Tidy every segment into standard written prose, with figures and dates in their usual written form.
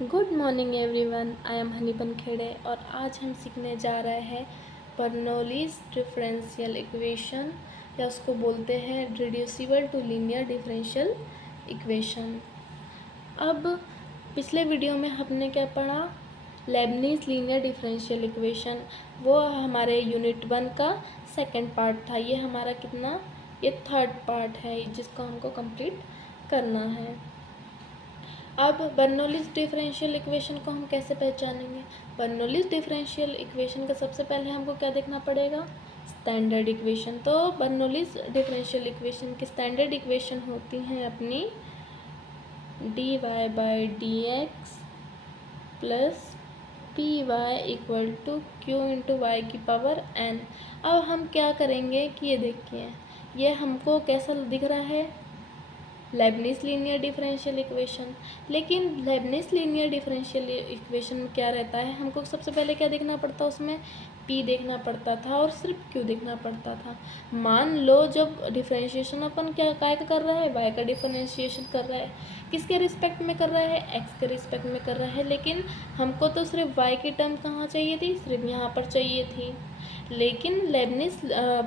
Good morning everyone, I am Hanipan Khede और आज हम सीखने जा रहे हैं बर्नौलीज डिफरेंशियल इक्वेशन या उसको बोलते हैं reducible to linear differential equation. अब पिछले वीडियो में हमने क्या पढ़ा, लेबनीज लीनियर डिफरेंशियल इक्वेशन। वो हमारे यूनिट 1 का सेकंड पार्ट था। ये हमारा कितना, ये थर्ड पार्ट है जिसको हमको कंप्लीट करना है। अब बर्नौलीज डिफरेंशियल इक्वेशन को हम कैसे पहचानेंगे? बर्नौलीज डिफरेंशियल इक्वेशन का सबसे पहले हमको क्या देखना पड़ेगा, स्टैंडर्ड इक्वेशन। तो बर्नौलीज डिफरेंशियल इक्वेशन की स्टैंडर्ड इक्वेशन होती हैं अपनी dy by D x plus P y equal to q into Y की पावर n। अब हम क्या करेंगे कि ये देखिए, ये हमको कैसा दिख रहा है, लेबनीज लीनियर डिफरेंशियल इक्वेशन। लेकिन लेबनीज लीनियर डिफरेंशियल इक्वेशन में क्या रहता है, हमको सबसे पहले क्या देखना पड़ता, उसमें p देखना पड़ता था और सिर्फ q देखना पड़ता था। मान लो जब डिफरेंशिएशन अपन क्या काय का कर रहा है, y का डिफरेंशिएशन कर रहा है, किसके रिस्पेक्ट में कर रहा है, x के रिस्पेक्ट में कर रहा है। लेकिन हमको तो सिर्फ y की टर्म कहाँ चाहिए थी, सिर्फ यहाँ पर चाहिए थी। लेकिन लेबनीज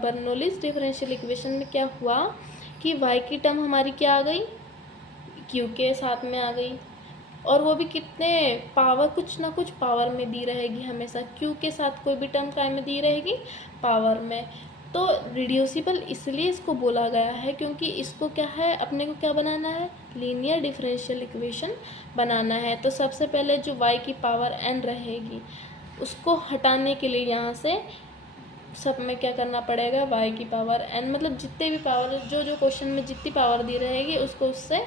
बर्नौलीज डिफरेंशियल इक्वेशन में क्या हुआ कि y की टर्म हमारी क्या आ गई, q के साथ में आ गई, और वो भी कितने पावर, कुछ ना कुछ पावर में दी रहेगी हमेशा। q के साथ कोई भी टर्म काय में दी रहेगी, पावर में। तो रिड्यूसिबल इसलिए इसको बोला गया है क्योंकि इसको क्या है, अपने को क्या बनाना है, लीनियर डिफरेंशियल इक्वेशन बनाना है। तो सबसे पहले जो y की पावर n रहेगी उसको हटाने के लिए यहाँ से सब में क्या करना पड़ेगा, y की पावर n, मतलब जितने भी पावर, जो जो क्वेश्चन में जितनी पावर दी रहेगी उसको उससे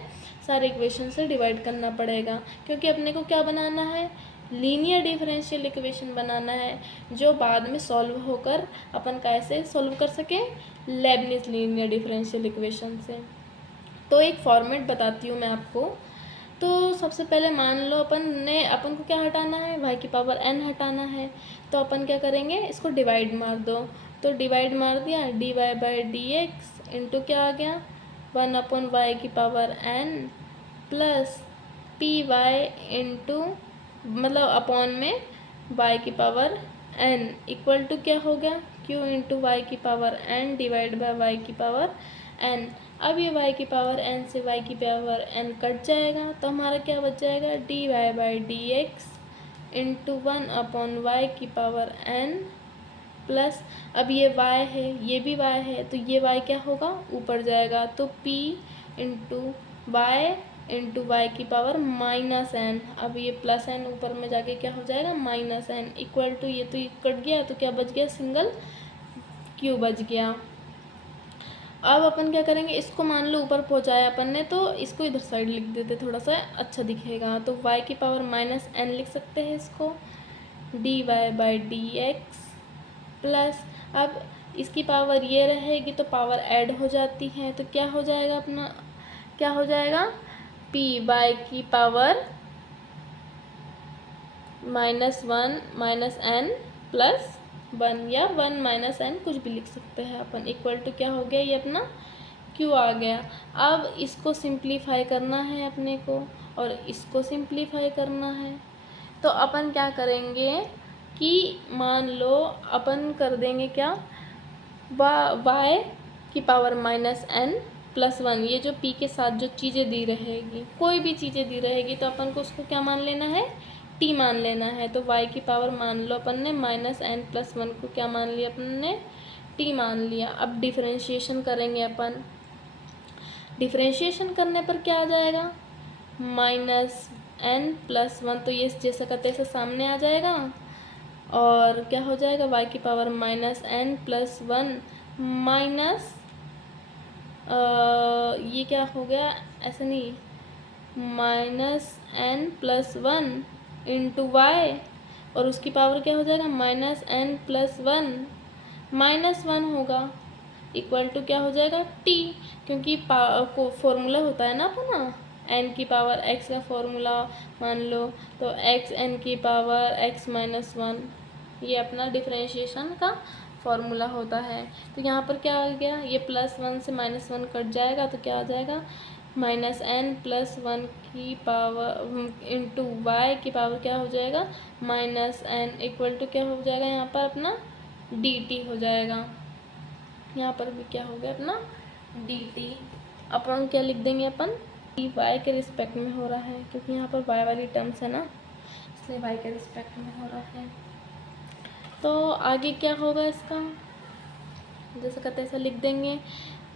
सारे इक्वेशन से डिवाइड करना पड़ेगा। क्योंकि अपने को क्या बनाना है, लीनियर डिफरेंशियल इक्वेशन बनाना है जो बाद में सॉल्व होकर अपन कैसे सॉल्व कर सके, लेबनीज लीनियर डिफरेंशियल इक्वेशन से। तो एक फॉर्मेट बताती हूँ मैं आपको। तो सबसे पहले मान लो अपन को क्या हटाना है, y की पावर n हटाना है। तो अपन क्या करेंगे, इसको डिवाइड मार दो। तो डिवाइड मार दिया, dy by D x into क्या आ गया, 1/y की power n plus P y into, मतलब अपॉन में y की पावर n इक्वल टू क्या हो गया, q इंटू वाई की power n divide by y की पावर n। अब ये y की पावर n से y की पावर n कट जाएगा, तो हमारा क्या बच जाएगा, dy by D x into 1/y की पावर n प्लस, अब ये y है, ये भी y है, तो ये y क्या होगा, ऊपर जाएगा, तो p into y into Y की पावर माइनस n। अब ये प्लस n ऊपर में जाके क्या हो जाएगा, माइनस n इक्वल टू, ये तो कट गया तो क्या बच गया, सिंगल q बच गया। अब अपन क्या करेंगे, इसको मान लो ऊपर पहुँचाया अपन ने, तो इसको इधर साइड लिख देते, थोड़ा सा अच्छा दिखेगा। तो y की पावर माइनस n लिख सकते हैं इसको, dy by D x plus, अब इसकी पावर ये रहेगी तो पावर ऐड हो जाती है, तो क्या हो जाएगा अपना, क्या हो जाएगा, p y की पावर -1 माइनस n प्लस 1 या 1 माइनस n, कुछ भी लिख सकते हैं अपन, इक्वल टू क्या हो गया, ये अपना q आ गया। अब इसको सिंप्लीफाई करना है अपने को और इसको सिंप्लीफाई करना है। तो अपन क्या करेंगे कि मान लो अपन कर देंगे क्या, y की पावर -n प्लस 1, ये जो p के साथ जो चीज़ें दी रहेगी, कोई भी चीज़ें दी रहेगी तो अपन को उसको क्या मान लेना है, t मान लेना है। तो y की पावर मान लो अपन ने -n प्लस 1 को क्या मान लिया, अपन ने t मान लिया। अब डिफरेंशिएशन करेंगे अपन, डिफरेंशिएशन करने पर क्या आ जाएगा, -n प्लस 1, तो ये जैसा का तैसा सामने आ जाएगा और क्या हो जाएगा, y की पावर -n प्लस 1 माइनस, ये क्या हो गया, ऐसा नहीं, -n प्लस 1 इंटू वाई और उसकी पावर क्या हो जाएगा, -n प्लस 1 -1 होगा, इक्वल टू क्या हो जाएगा, t। क्योंकि को फॉर्मूला होता है ना अपना, n की पावर x का फॉर्मूला मान लो, तो x n की पावर x माइनस 1, ये अपना डिफरेंशिएशन का फॉर्मूला होता है। तो यहाँ पर क्या आ गया, ये +1 से -1 कट जाएगा तो क्या आ जाएगा, माइनस एन प्लस वन की पावर इंटू वाई की पावर क्या हो जाएगा माइनस एन इक्वल टू क्या हो जाएगा यहाँ पर अपना डी टी हो जाएगा। यहाँ पर भी क्या हो गया अपना डी टी। अपन क्या लिख देंगे अपन वाई के रिस्पेक्ट में हो रहा है क्योंकि यहाँ पर वाई वाली टर्म्स है ना, इसलिए वाई के रिस्पेक्ट में हो रहा है। तो आगे क्या होगा इसका, जैसे कहते ऐसा लिख देंगे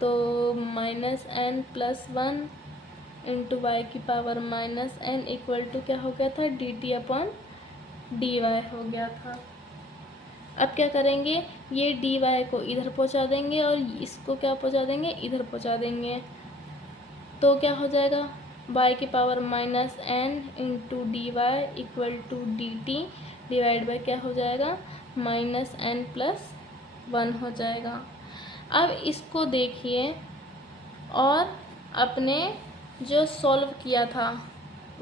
तो minus N plus one into Y की power minus N equal to क्या हो गया था D T upon D Y हो गया था। अब क्या करेंगे, ये डी वाई को इधर पहुंचा देंगे और इसको क्या पहुंचा देंगे इधर पहुंचा देंगे, तो क्या हो जाएगा y की power minus N into D y equal to d t divide by क्या हो जाएगा माइनस एन प्लस वन हो जाएगा। अब इसको देखिए और अपने जो सॉल्व किया था,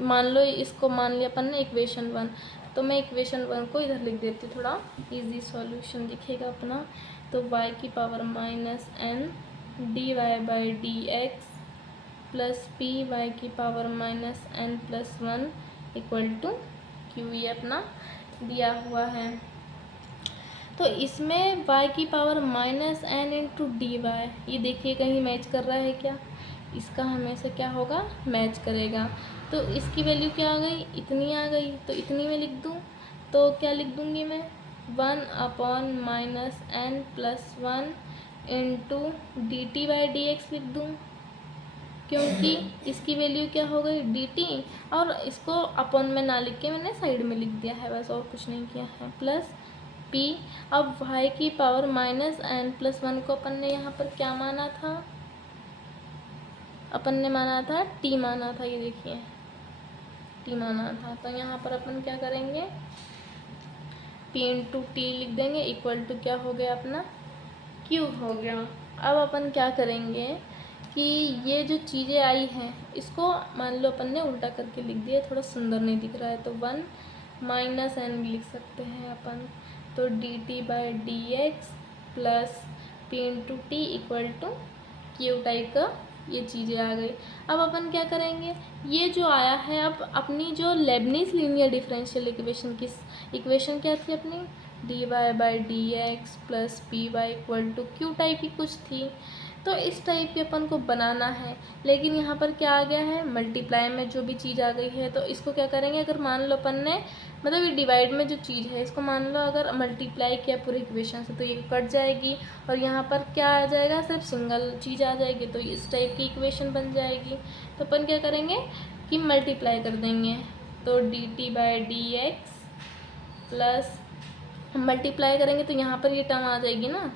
मान लो इसको मान लिया अपन ने इक्वेशन वन, तो मैं इक्वेशन वन को इधर लिख देती हूँ, थोड़ा इजी सॉल्यूशन दिखेगा अपना। तो y की power minus N D Y by D x plus P Y की power minus N plus one equal to Q, ये अपना दिया हुआ है। तो इसमें y की power minus N into D Y, ये देखिए कहीं मैच कर रहा है क्या, इसका हमेशा क्या होगा मैच करेगा। तो इसकी वैल्यू क्या आ गई इतनी आ गई, तो इतनी में लिख दूँ तो क्या लिख दूँगी मैं one upon minus N plus one into d t by D x लिख दूँ, क्योंकि इसकी वैल्यू क्या हो गई डी टी, और इसको अपॉन में ना लिख के मैंने साइड में लिख दिया है बस, और कुछ नहीं किया है, प्लस पी। अब y की power minus N plus one को अपन ने यहाँ पर क्या माना था, अपन ने माना था t माना था, ये देखिए t माना था। तो यहाँ पर अपन क्या करेंगे p इंटू टी लिख देंगे इक्वल टू क्या हो गया अपना q हो गया। अब अपन क्या करेंगे कि ये जो चीज़ें आई हैं इसको मान लो अपन ने उल्टा करके लिख दिया, थोड़ा सुंदर नहीं दिख रहा है, तो वन माइनस एन लिख सकते हैं अपन, तो d t by D x plus p into t equal to q type का ये चीज़ें आ गई। अब अपन क्या करेंगे, ये जो आया है अब अपनी जो लेबनीज लीनियर डिफरेंशियल इक्वेशन की इक्वेशन क्या थी अपनी d Y by D x plus P y equal to q type की कुछ थी, तो इस टाइप की अपन को बनाना है। लेकिन यहाँ पर क्या आ गया है मल्टीप्लाई में जो भी चीज़ आ गई है, तो इसको क्या करेंगे, अगर मान लो अपन ने मतलब ये डिवाइड में जो चीज़ है इसको मान लो अगर मल्टीप्लाई किया पूरे इक्वेशन से तो ये कट जाएगी, और यहाँ पर क्या आ जाएगा सिर्फ सिंगल चीज़ आ जाएगी, तो इस टाइप की इक्वेशन बन जाएगी। तो अपन क्या करेंगे कि मल्टीप्लाई कर देंगे, तो d t by D x plus multiply करेंगे तो यहाँ पर ये टर्म आ जाएगी ना,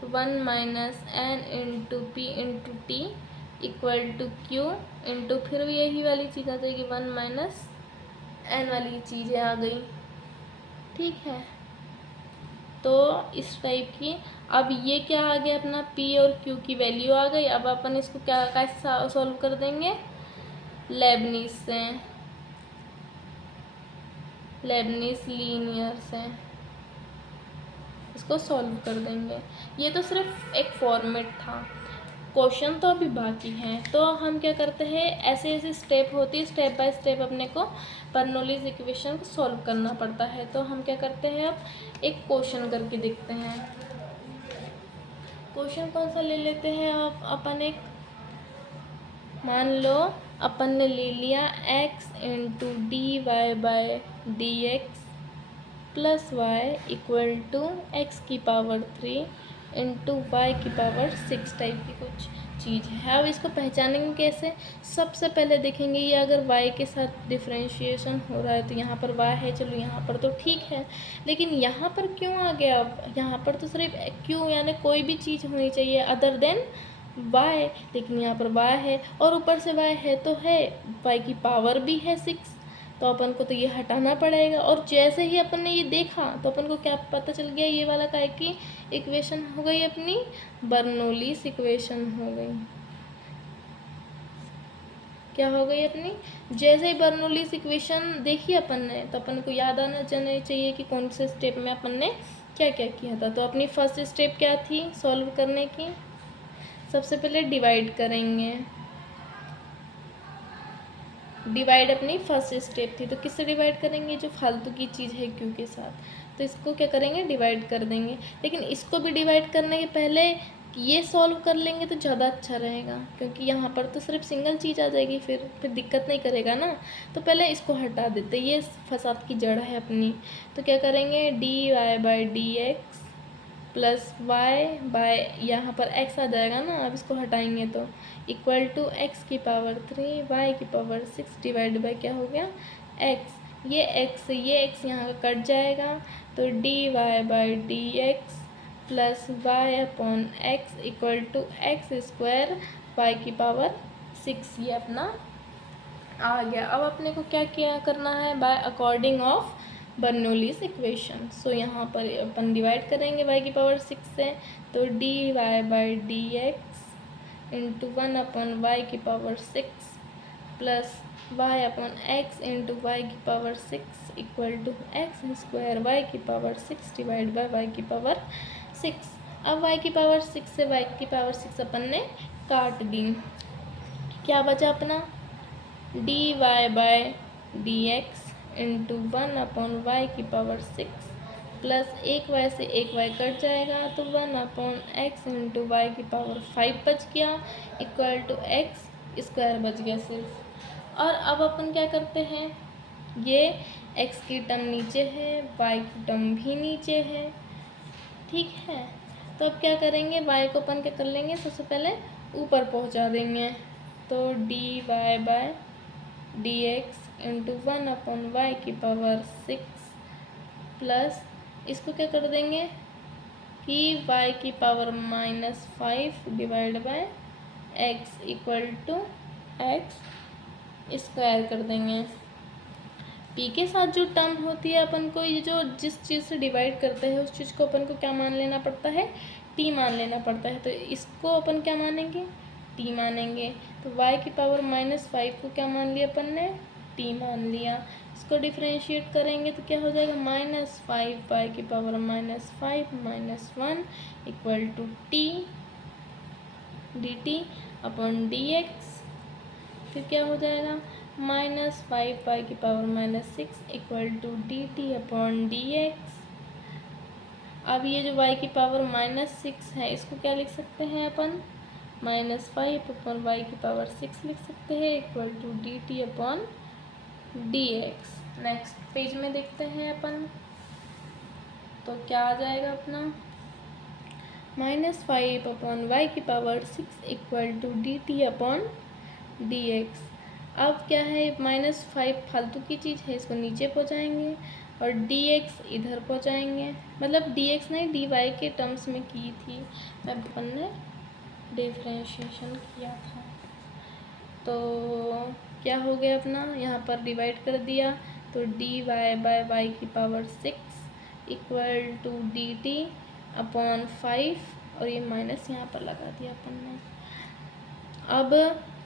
तो one minus N into p into t equal to q into फिर भी यही वाली चीज़ आ जाएगी वन माइनस एन वाली चीज़ें आ गई, ठीक है। तो इस टाइप की अब ये क्या आ गया अपना p और q की वैल्यू आ गई। अब अपन इसको क्या कैसे सॉल्व कर देंगे लेबनीज से, लेबनीज लीनियर से इसको सॉल्व कर देंगे। ये तो सिर्फ एक फॉर्मेट था, क्वेश्चन तो अभी बाकी हैं। तो हम क्या करते हैं ऐसे ऐसे स्टेप होती है, स्टेप बाय स्टेप अपने को बर्नौलीज इक्वेशन को सॉल्व करना पड़ता है। तो हम क्या करते हैं अब एक क्वेश्चन करके देखते हैं। क्वेश्चन कौन सा ले लेते हैं आप अपन, एक मान लो अपन ने ले लिया x into D Y by D x plus y equal to x की पावर 3 इंटू वाई की पावर 6 टाइप की कुछ चीज़ है। अब इसको पहचानेंगे कैसे, सबसे पहले देखेंगे ये अगर y के साथ डिफरेंशिएशन हो रहा है तो यहाँ पर y है, चलो यहाँ पर तो ठीक है, लेकिन यहाँ पर क्यों आ गया, अब यहाँ पर तो सिर्फ क्यों यानी कोई भी चीज़ होनी चाहिए अदर देन y, लेकिन यहाँ पर y है और ऊपर से y है तो है, y की पावर भी है 6, तो अपन को तो ये हटाना पड़ेगा। और जैसे ही अपन ने ये देखा तो अपन को क्या पता चल गया, ये वाला काय की इक्वेशन हो गई अपनी बर्नौलीज इक्वेशन हो गई। क्या हो गई अपनी, जैसे ही बर्नौलीज इक्वेशन देखी अपन ने तो अपन को याद आना चाहिए कि कौन से स्टेप में अपन ने क्या क्या किया था। तो अपनी फर्स्ट स्टेप क्या थी सॉल्व करने की, सबसे पहले डिवाइड करेंगे, डिवाइड अपनी फर्स्ट स्टेप थी, तो किससे डिवाइड करेंगे? जो फालतू की चीज़ है क्यू के साथ, तो इसको क्या करेंगे? डिवाइड कर देंगे। लेकिन इसको भी डिवाइड करने के पहले ये सॉल्व कर लेंगे तो ज़्यादा अच्छा रहेगा, क्योंकि यहाँ पर तो सिर्फ सिंगल चीज़ आ जाएगी, फिर दिक्कत नहीं करेगा ना। तो पहले इसको हटा देते, ये फसाद की जड़ है अपनी। तो क्या करेंगे? D Y by D x plus y by, यहाँ पर x आ जाएगा ना, अब इसको हटाएंगे तो इक्वल टू x की पावर 3 y की पावर 6 डिवाइड बाय क्या हो गया? x। ये x यहाँ का कट जाएगा, तो D Y by D x plus Y upon x equal to x square Y की पावर 6, ये अपना आ गया। अब अपने को क्या क्या करना है? By according of Bernoulli's equation. So यहाँ पर अपन डिवाइड करेंगे y की पावर 6 से, तो D Y by D x into 1 upon Y की power 6 plus Y upon x into Y की power 6 equal to x square Y की पावर 6 डिवाइड बाय वाई की पावर 6। अब y की पावर 6 से y की पावर 6 अपन ने काट दी, क्या बचा अपना? D y by d x into 1 upon Y की पावर 6 प्लस एक वाई से एक वाई कट जाएगा, तो 1 अपॉन एक्स इंटू वाई की पावर 5 बच गया इक्वल टू एक्स स्क्वायर बच गया सिर्फ। और अब अपन क्या करते हैं? ये x की टर्म नीचे है, y की टर्म भी नीचे है, ठीक है। तो अब क्या करेंगे? y को अपन क्या कर लेंगे? सबसे पहले ऊपर पहुंचा देंगे, तो D y by d x into 1 upon Y की पावर 6 प्लस इसको क्या कर देंगे कि y की power -5 divide by x equal to x square कर देंगे। p के साथ जो टर्म होती है अपन को, ये जो जिस चीज़ से डिवाइड करते हैं उस चीज़ को अपन को क्या मान लेना पड़ता है? t मान लेना पड़ता है। तो इसको अपन क्या मानेंगे? t मानेंगे। तो y की पावर -5 को क्या मान लिया अपन ने? t मान लिया। इसको डिफ्रेंशिएट करेंगे तो क्या हो जाएगा? -5 y की power -5 -1 equal to t dt upon dx। फिर क्या हो जाएगा? -5 y की power -6 equal to dt upon dx। अब ये जो y की पावर -6 है, इसको क्या लिख सकते हैं अपन? -5 अपॉन वाई की पावर 6 लिख सकते हैं equal to dt upon dx। Next page में देखते हैं अपन, तो क्या आ जाएगा अपना? -5 अपॉन वाई की power 6 equal to dt upon dx। अब क्या है? -5 फालतू की चीज़ है, इसको नीचे पहुँचाएंगे और dx इधर पहुँचाएंगे, मतलब dx नहीं dy के टर्म्स में की थी, मैं अपन ने डिफ्रेंशिएशन किया था। तो क्या हो गया अपना? यहाँ पर डिवाइड कर दिया, तो डी वाई बाय वाई की power 6 equal to d T upon 5, और ये माइनस यहाँ पर लगा दिया अपन ने। अब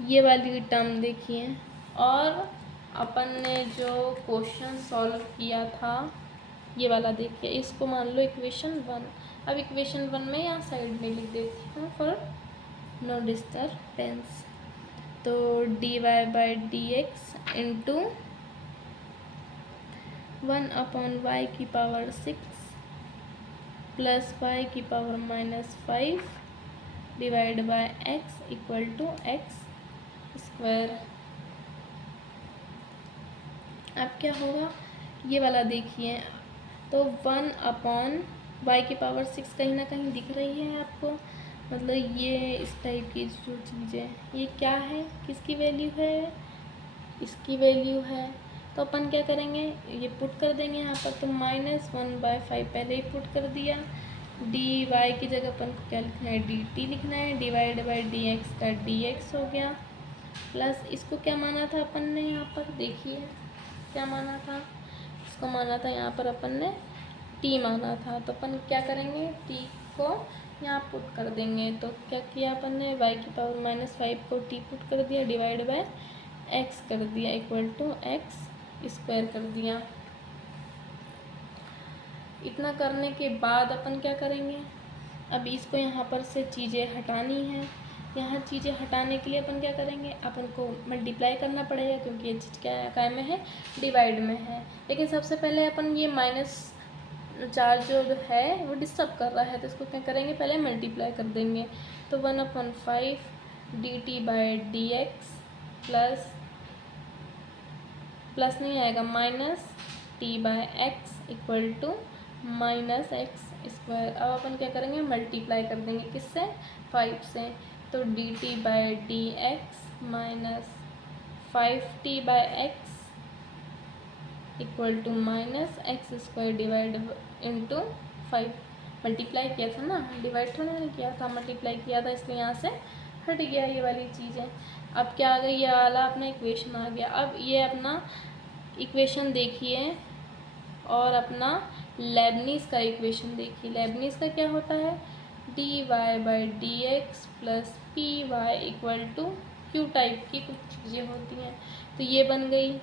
ये वाली टर्म देखिए, और अपन ने जो क्वेश्चन सॉल्व किया था ये वाला देखिए, इसको मान लो इक्वेशन 1। अब इक्वेशन 1 में यहाँ साइड में लिख देती हूँ फॉर नो डिस्टर्बेंस। तो D Y by D x into 1 upon Y की पावर 6 प्लस वाई की power -5 divide by x equal to x square. अब क्या होगा? ये वाला देखिए, तो 1 अपॉन वाई की पावर 6 कहीं ना कहीं दिख रही है आपको, मतलब ये इस टाइप की जो चीज़ें, ये क्या है? किसकी वैल्यू है? इसकी वैल्यू है। तो अपन क्या करेंगे? ये पुट कर देंगे यहाँ पर, तो -1/5 पहले ही पुट कर दिया। डी वाई की जगह अपन को क्या लिखना है? डी टी लिखना है, डिवाइड बाई डी एक्स का डी एक्स हो गया, प्लस इसको क्या माना था अपन ने? यहाँ पर देखिए क्या माना था? इसको माना था यहाँ पर अपन ने टी माना था। तो अपन क्या करेंगे? टी को यहाँ पुट कर देंगे। तो क्या किया अपन ने? y की पावर -5 को t पुट कर दिया, डिवाइड बाय x कर दिया इक्वल टू एक्स स्क्वायर कर दिया। इतना करने के बाद अपन क्या करेंगे? अब इसको यहाँ पर से चीज़ें हटानी है, यहाँ चीज़ें हटाने के लिए अपन क्या करेंगे, अपन को मल्टीप्लाई करना पड़ेगा क्योंकि ये चीज़ क्या में है, डिवाइड में है। लेकिन सबसे पहले अपन ये माइनस चार्ज जो है वो डिस्टर्ब कर रहा है, तो इसको क्या करेंगे, पहले मल्टीप्लाई कर देंगे। तो 1/5 dt by D x plus नहीं आएगा minus t by x equal to minus x square. अब अपन क्या करेंगे, मल्टीप्लाई कर देंगे किससे, 5 से। तो d t by D x minus 5t by x equal to minus x square divide into 5। Multiply किया था ना, डिवाइड थोड़ा नहीं किया था, मल्टीप्लाई किया था, इसलिए यहाँ से हट गया ये वाली चीज़ें। अब क्या आ गई, ये वाला अपना इक्वेशन आ गया। अब ये अपना इक्वेशन देखिए और अपना लेबनीज़ का इक्वेशन देखिए। लेबनीज़ का क्या होता है, d Y by D x plus P y equal to q type की कुछ चीज़ें होती हैं। तो ये बन गई,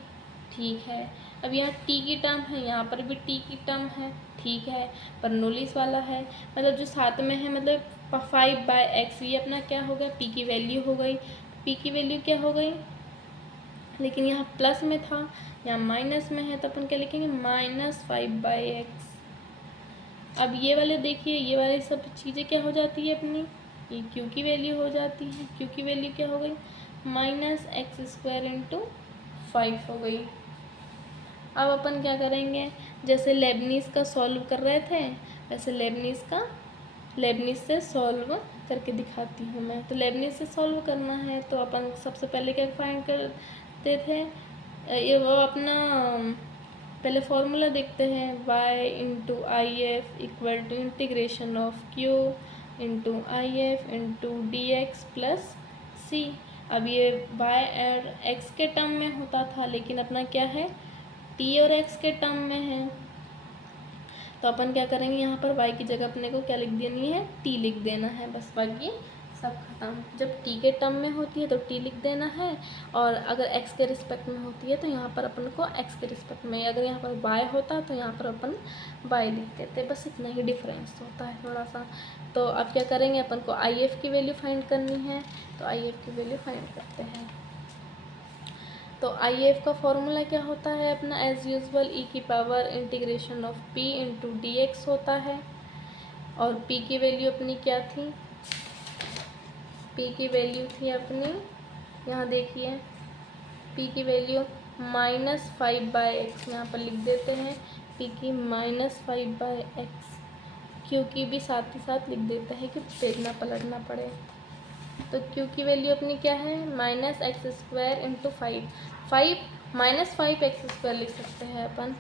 ठीक है। अब यहाँ टी की टर्म है, यहाँ पर भी टी की टर्म है, ठीक है। बर्नौलीज़ वाला है, मतलब जो साथ में है, मतलब 5 बाई एक्स, ये अपना क्या हो गया, पी की वैल्यू हो गई। पी की वैल्यू क्या हो गई, लेकिन यहाँ प्लस में था, यहाँ माइनस में है, तो अपन क्या लिखेंगे, -5 बाई एक्स। अब ये वाले देखिए, ये वाले सब चीज़ें क्या हो जाती है अपनी, ये क्यू की वैल्यू हो जाती है। क्यू की वैल्यू क्या हो गई, -x² इंटू 5 हो गई। अब अपन क्या करेंगे, जैसे लेबनीज़ का सॉल्व कर रहे थे वैसे लेबनीज़ से सॉल्व करके दिखाती हूँ मैं। तो लेबनीज़ से सॉल्व करना है तो अपन सबसे पहले क्या फाइंड करते थे, ये वो अपना पहले फॉर्मूला देखते हैं, y into I F equal to integration of q into I F into D x plus C. अब ये y और x के टर्म में होता था, लेकिन अपना क्या है, t और x के टर्म में है। तो अपन क्या करेंगे, यहाँ पर y की जगह अपने को क्या लिख देनी है, t लिख देना है, बस बाकी सब खत्म। जब t के टर्म में होती है तो t लिख देना है, और अगर x के रिस्पेक्ट में होती है तो यहाँ पर अपन को x के रिस्पेक्ट में, अगर यहाँ पर y होता तो यहाँ पर अपन y लिख देते, बस इतना ही डिफरेंस होता है थोड़ा सा। तो अब क्या करेंगे, अपन को आई एफ की वैल्यू फाइंड करनी है, तो आई एफ की वैल्यू फाइंड करते हैं। तो आई एफ का फॉर्मूला क्या होता है अपना, एज यूजुअल ई की power integration of p into D x होता है। और p की वैल्यू अपनी क्या थी, p की वैल्यू थी अपनी, यहाँ देखिए p की वैल्यू -5 बाई एक्स, यहाँ पर लिख देते हैं p की -5 बाई एक्स। q की भी साथ ही साथ लिख देते हैं कि देखना पलटना पड़े। तो q की वैल्यू अपनी क्या है, -x² इंटू 5 -5x² लिख सकते हैं अपन,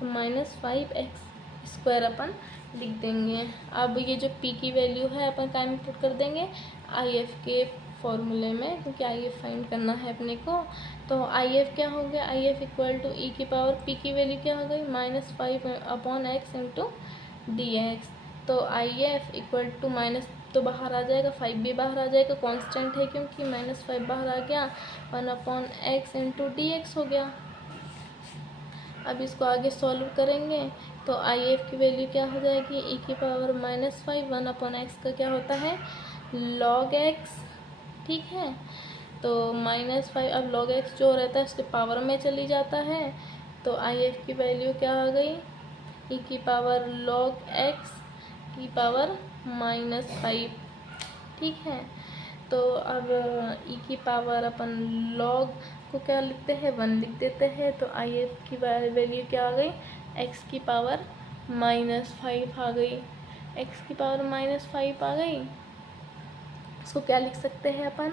तो -5x² अपन लिख देंगे। अब ये जो p की वैल्यू है अपन क्या में पुट कर देंगे, आई एफ के फॉर्मूले में, क्योंकि आई एफ फाइंड करना है अपने को। तो आई एफ क्या हो गया, आई एफ इक्वल टू ई की पावर p की वैल्यू क्या हो गई, -5/x इंटू डी एक्स। तो I F equal to minus तो बाहर आ जाएगा, 5 भी बाहर आ जाएगा, कांस्टेंट है क्योंकि -5 बाहर आ गया, 1/x इंटू डी एक्स हो गया। अब इसको आगे सॉल्व करेंगे तो आई एफ की वैल्यू क्या हो जाएगी, ई की पावर -5, 1/x का क्या होता है, log x, ठीक है। तो -5, अब log x जो रहता है उसके पावर में चली जाता है, तो आई एफ की वैल्यू क्या आ गई, ई की पावर log x की पावर -5, ठीक है। तो अब ई की पावर अपन log को क्या लिखते हैं, 1 लिख देते हैं। तो आई एफ की वैल्यू क्या आ गई, x की पावर -5 आ गई, x की पावर -5 आ गई। इसको क्या लिख सकते हैं अपन,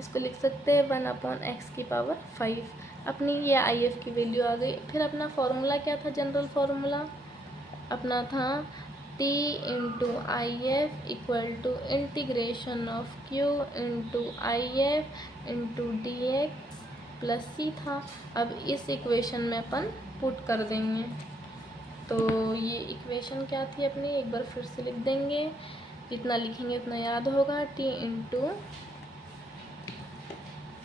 इसको लिख सकते हैं 1/x की पावर 5। अपनी ये आई एफ की वैल्यू आ गई। फिर अपना फॉर्मूला क्या था, जनरल फार्मूला अपना था t into I F equal to integration of q into I F into D x plus C था। अब इस इक्वेशन में अपन पुट कर देंगे। तो ये इक्वेशन क्या थी अपनी, एक बार फिर से लिख देंगे, जितना लिखेंगे उतना याद होगा। t इंटू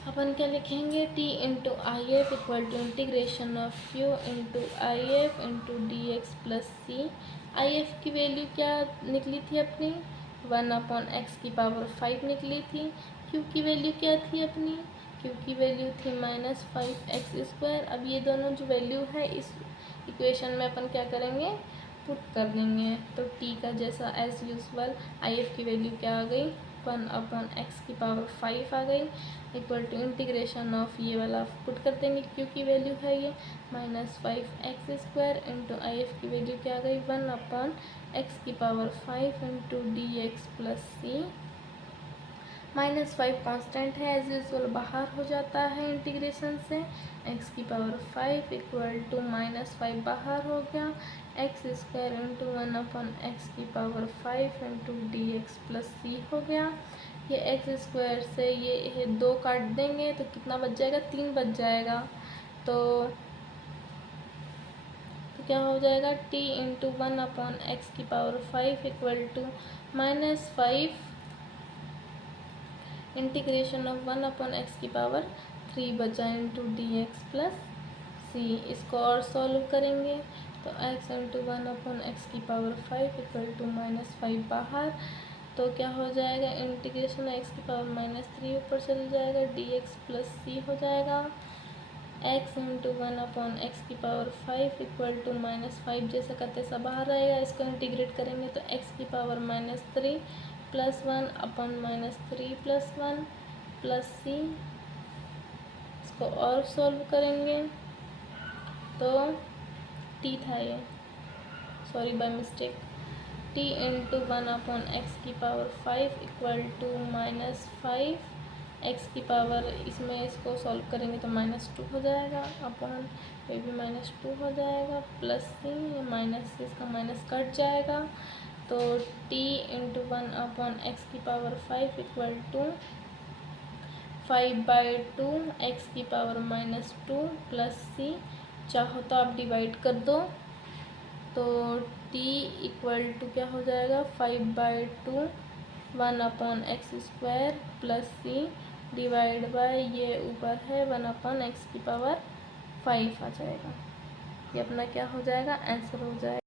अपन क्या लिखेंगे, t into I F equal to integration of q into I F into D x plus c. I F की वैल्यू क्या निकली थी अपनी, 1/x⁵ निकली थी। क्यू की वैल्यू क्या थी अपनी, क्यू की वैल्यू थी -5x²। अब ये दोनों जो वैल्यू है इस इक्वेशन में अपन क्या करेंगे, पुट कर देंगे। तो t का जैसा एज यूजल if की वैल्यू क्या आ गई, 1/x⁵ आ गई, इक्वल टू इंटीग्रेशन ऑफ ये वाला पुट कर देंगे, क्यू की वैल्यू है ये -5x² इंटू if की वैल्यू क्या आ गई, 1/x⁵ into dx plus c। -5 constant है एज यूजल, बाहर हो जाता है इंटीग्रेशन से, x⁵ इक्वल टू -5 बाहर हो गया, x² into 1/x⁵ into dx plus c हो गया। ये x² से ये 2 काट देंगे तो कितना बच जाएगा, 3 बच जाएगा। तो क्या हो जाएगा, t into 1/x⁵ equal to -5 integration of 1/x⁵ बचा इंटू dx प्लस c। इसको और सॉल्व करेंगे तो x into 1/x⁵ equal to -5 बाहर, तो क्या हो जाएगा, इंटीग्रेशन x⁻³ ऊपर चल जाएगा, dx प्लस c हो जाएगा। x into 1/x⁵ equal to -5 जैसा करते सब बाहर रहेगा, इसको इंटीग्रेट करेंगे तो x⁻³ plus 1/−3 plus 1 plus c। इसको और सॉल्व करेंगे तो t था ये, sorry by mistake, t into 1/x⁵ equal to -5 x⁻, इसमें इसको सॉल्व करेंगे तो -2 हो जाएगा, अपॉन ये भी -2 हो जाएगा, प्लस c, माइनस से इसका माइनस कट जाएगा, तो t into 1/x⁵ equal to 5/2 x⁻² plus c। चाहो तो आप डिवाइड कर दो, तो t इक्वल टू क्या हो जाएगा, 5/2 1/x² plus c divide by ये ऊपर है 1/x⁵ आ जाएगा। ये अपना क्या हो जाएगा, आंसर हो जाएगा।